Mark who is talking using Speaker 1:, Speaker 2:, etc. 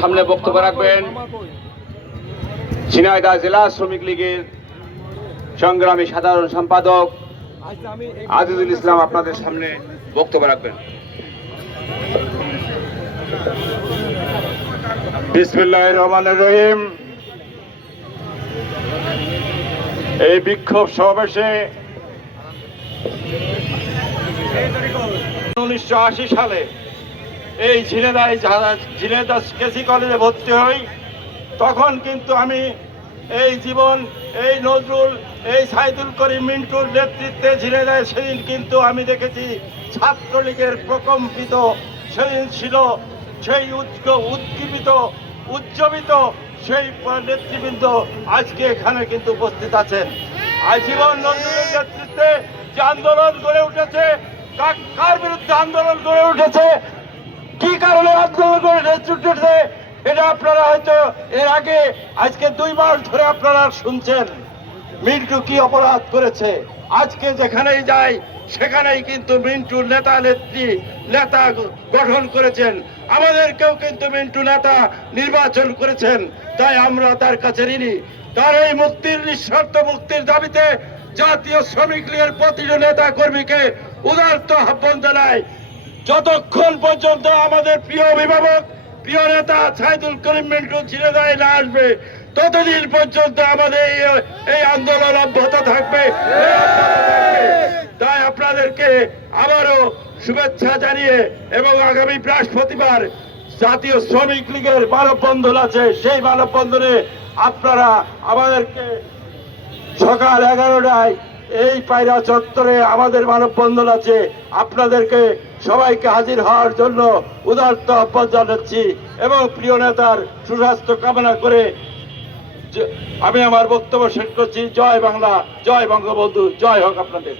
Speaker 1: সামনে বক্তব্য রাখবেন। ঝিনাইদহ জেলা শ্রমিক লীগের সংগ্রামী সাধারণ সম্পাদক আজিজুল ইসলাম আপনাদের সামনে বক্তব্য রাখবেন।
Speaker 2: রহমান রহিম। এই বিক্ষোভ সমাবেশে উনিশশো আশি সালে এই ঝিনেদায় ঝিনেদা কেসি কলেজে ভর্তি হই। তখন কিন্তু আমি এই জীবন, এই নজরুল, এই সাইদুল করিম মিন্টুর নেতৃত্বে ঝিনেদায় সেদিন কিন্তু আমি দেখেছি ছাত্রলীগের প্রকম্পিত সেদিন ছিল সেই উদ্দীপিত উজ্জীবিত সেই নেতৃবৃন্দ আজকে এখানে কিন্তু উপস্থিত আছেন। আজীবন নজরুলের নেতৃত্বে যে আন্দোলন গড়ে উঠেছে কার বিরুদ্ধে আন্দোলন গড়ে উঠেছে কারণে আন্দোলন করে উঠেছে এটা আপনারা হয়তো এর আগে, আজকে দুই মাস ধরে আপনারা শুনছেন। মিন্টু কি অপরাধ করেছে? আজকে যেখানেই যাই সেখানেই কিন্তু মিন্টুর নেতা নেত্রী, নেতা গঠন করেছেন। আমাদেরকেও কিন্তু মিন্টু নেতা নির্বাচন করেছেন। তাই আমরা তার কাছে ঋণী। তার এই মুক্তির নিঃশর্ত মুক্তির দাবিতে জাতীয় শ্রমিক লীগের প্রতিটি নেতা কর্মীকে উদার্ত আহ্বান জানায় যতক্ষণ পর্যন্ত আমাদের প্রিয় অভিভাবক, প্রিয় নেতা সাইদুল করিম মিন্টু ছিঁড়ে দেয় না আসবে, ততদিন পর্যন্ত আমাদের এই- আন্দোলন অব্যাহত থাকবে। তাই আপনাদেরকে আবারও শুভেচ্ছা জানিয়ে এবং আগামী বৃহস্পতিবার জাতীয় শ্রমিক লীগের মানববন্ধন আছে সেই মানববন্ধনে আপনারা আমাদেরকে সকাল এগারোটায় এই পায়রা চত্বরে আমাদের মানববন্ধন আছে আপনাদেরকে সবাইকে হাজির হওয়ার জন্য উদার্ত আহ্বান জানাচ্ছি এবং প্রিয় নেতার সুস্বাস্থ্য কামনা করে আমি আমার বক্তব্য শেষ করছি। জয় বাংলা, জয় বঙ্গবন্ধু, জয় হোক আপনাদের।